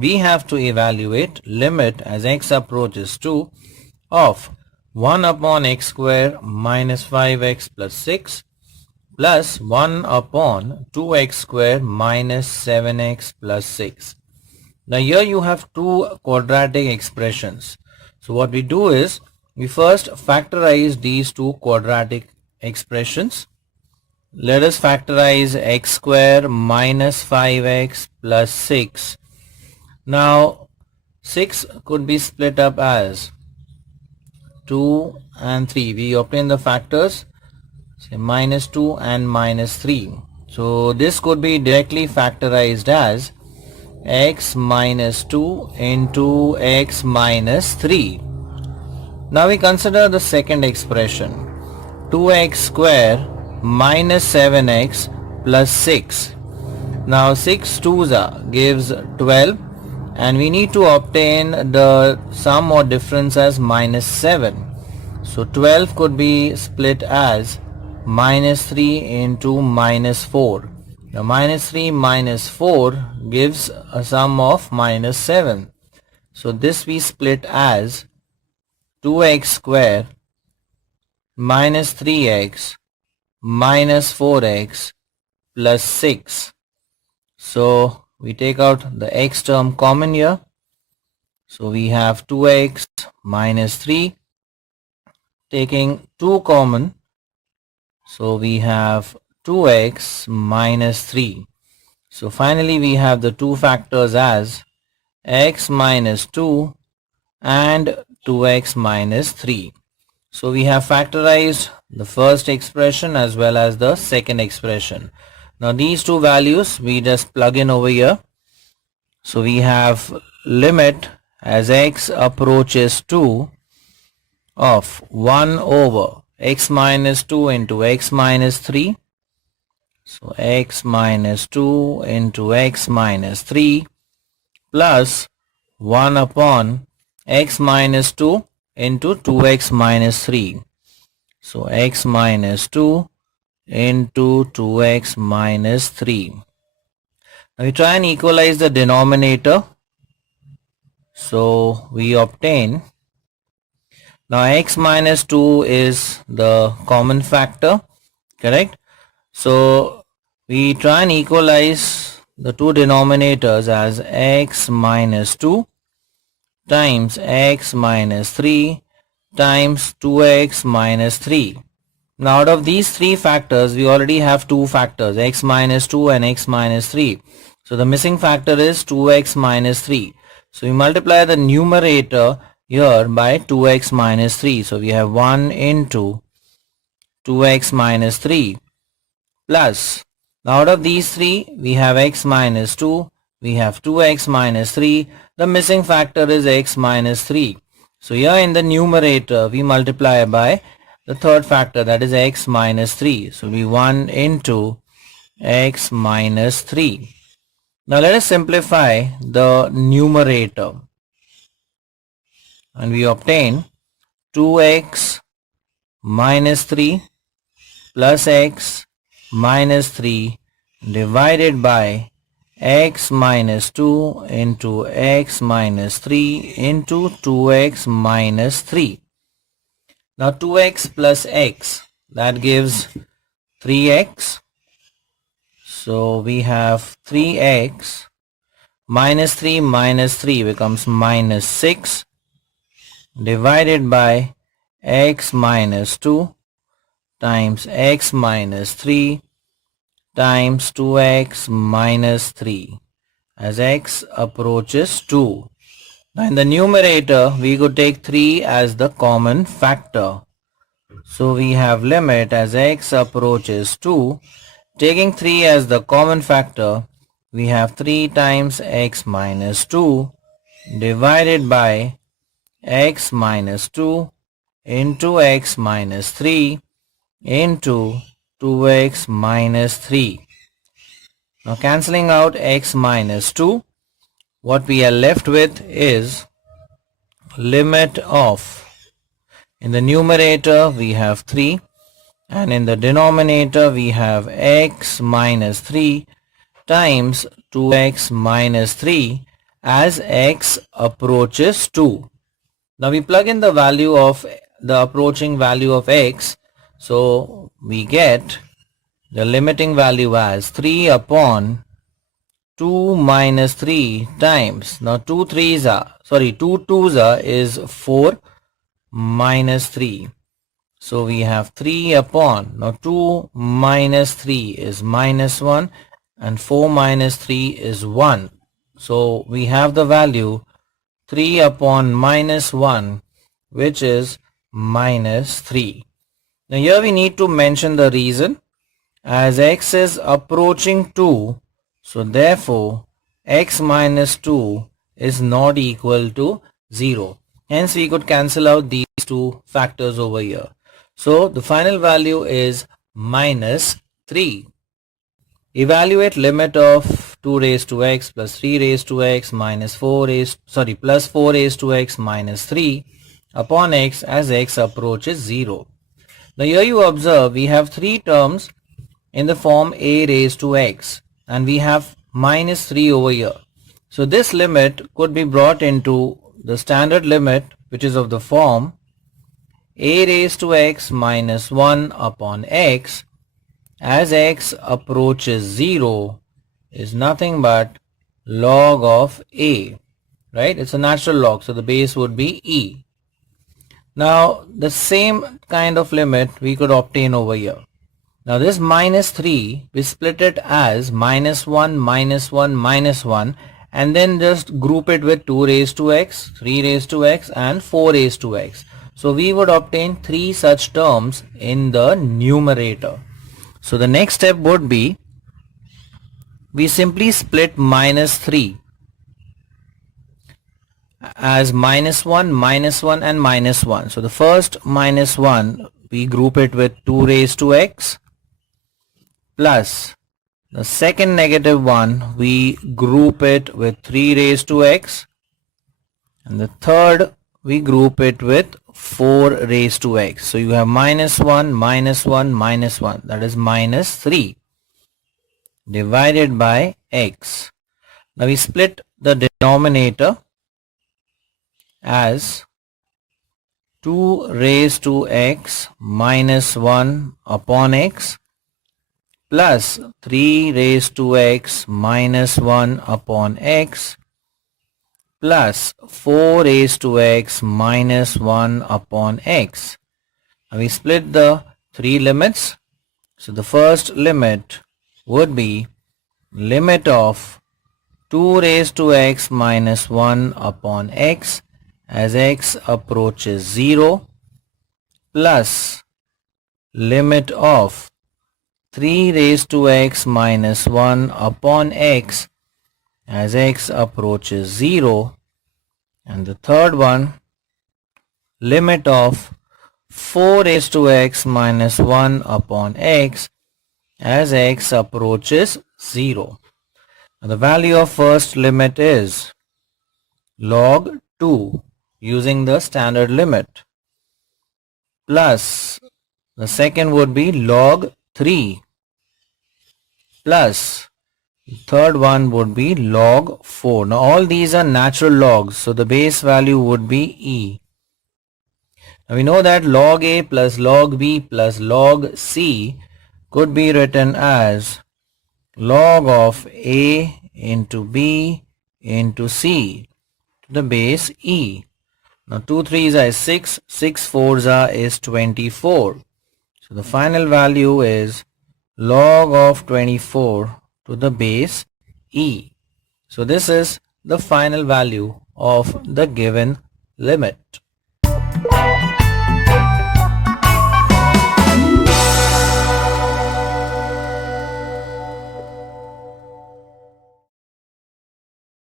we have to evaluate limit as x approaches 2 of 1 upon x square minus 5x plus 6 plus 1 upon 2x square minus 7x plus 6. Now here you have two quadratic expressions. So what we do is we first factorize these two quadratic expressions. Let us factorize x square minus 5x plus 6. Now 6 could be split up as 2 and 3. We obtain the factors, say minus 2 and minus 3. So this could be directly factorized as x minus 2 into x minus 3. Now we consider the second expression, 2x square minus 7x plus 6. Now 6 2s gives 12, and we need to obtain the sum or difference as minus 7. So 12 could be split as minus 3 into minus 4. Now minus 3 minus 4 gives a sum of minus 7. So this we split as 2x square minus 3x minus 4x plus 6. So we take out the x term common here. So we have 2x minus 3. Taking 2 common, so we have 2x minus 3. So finally we have the two factors as x minus 2 and 2x minus 3. So we have factorized the first expression as well as the second expression. Now these two values we just plug in over here. So we have limit as x approaches 2 of 1 over x minus 2 into x minus 3. So x minus 2 into x minus 3 plus 1 upon x minus 2 into 2x minus 3. So x minus 2 into 2x minus 3. Now we try and equalize the denominator. So we obtain, now x minus 2 is the common factor, correct? So we try and equalize the two denominators as x minus 2 times x minus 3 times 2x minus 3. Now out of these three factors, we already have two factors, x minus 2 and x minus 3. So the missing factor is 2x minus 3. So we multiply the numerator here by 2x minus 3. So we have 1 into 2x minus 3 plus, now out of these three, we have x minus 2, we have 2x minus 3. The missing factor is x minus 3. So here in the numerator, we multiply by the third factor, that is x minus 3. So we 1 into x minus 3. Now let us simplify the numerator. And we obtain 2x minus 3 plus x minus 3 divided by x minus 2 into x minus 3 into 2x minus 3. Now 2x plus x, that gives 3x. So we have 3x minus 3 becomes minus 6 divided by x minus 2 times x minus 3 times 2x minus 3 as x approaches 2. Now in the numerator, we could take 3 as the common factor. So we have limit as x approaches 2. Taking 3 as the common factor, we have 3 times x minus 2 divided by x minus 2 into x minus 3 into 2x minus 3. Now cancelling out x minus 2, what we are left with is limit of, in the numerator we have 3 and in the denominator we have x minus 3 times 2x minus 3, as x approaches 2. Now we plug in the value of the approaching value of x. So we get the limiting value as 3 upon 2 minus 3 times. Now 2 twos are is 4 minus 3. So we have 3 upon, now 2 minus 3 is minus 1 and 4 minus 3 is 1. So we have the value 3 upon minus 1, which is minus 3. Now here we need to mention the reason, as x is approaching 2, so therefore x minus 2 is not equal to 0. Hence we could cancel out these two factors over here. So the final value is minus 3. Evaluate limit of 2 raised to x plus 3 raised to x minus plus 4 raised to x minus 3 upon x as x approaches 0. Now here you observe we have 3 terms in the form a raised to x and we have minus 3 over here. So this limit could be brought into the standard limit, which is of the form a raised to x minus 1 upon x as x approaches 0 is nothing but log of a, right? It's a natural log, so the base would be e. Now the same kind of limit we could obtain over here. Now this minus 3, we split it as minus 1, minus 1, minus 1 and then just group it with 2 raised to x, 3 raised to x and 4 raised to x. So we would obtain 3 such terms in the numerator. So the next step would be, we simply split minus 3 as minus 1, minus 1 and minus 1. So the first minus 1, we group it with 2 raised to x plus the second negative 1, we group it with 3 raised to x and the third we group it with 4 raised to x. So you have minus 1, minus 1, minus 1, that is minus 3 divided by x. Now we split the denominator as 2 raised to x minus 1 upon x plus 3 raised to x minus 1 upon x plus 4 raised to x minus 1 upon x. Now we split the 3 limits. So the first limit would be limit of 2 raised to x minus 1 upon x as x approaches 0 plus limit of 3 raised to x minus 1 upon x as x approaches 0, and the third one limit of 4 raised to x minus 1 upon x as x approaches 0. Now the value of first limit is log 2 using the standard limit plus the second would be log 3 plus third one would be log 4. Now all these are natural logs, so the base value would be e. Now we know that log a plus log b plus log c could be written as log of a into b into c to the base e. Now 2 3s are 6, 6 4s are is 24. So the final value is log of 24 to the base e. So this is the final value of the given limit.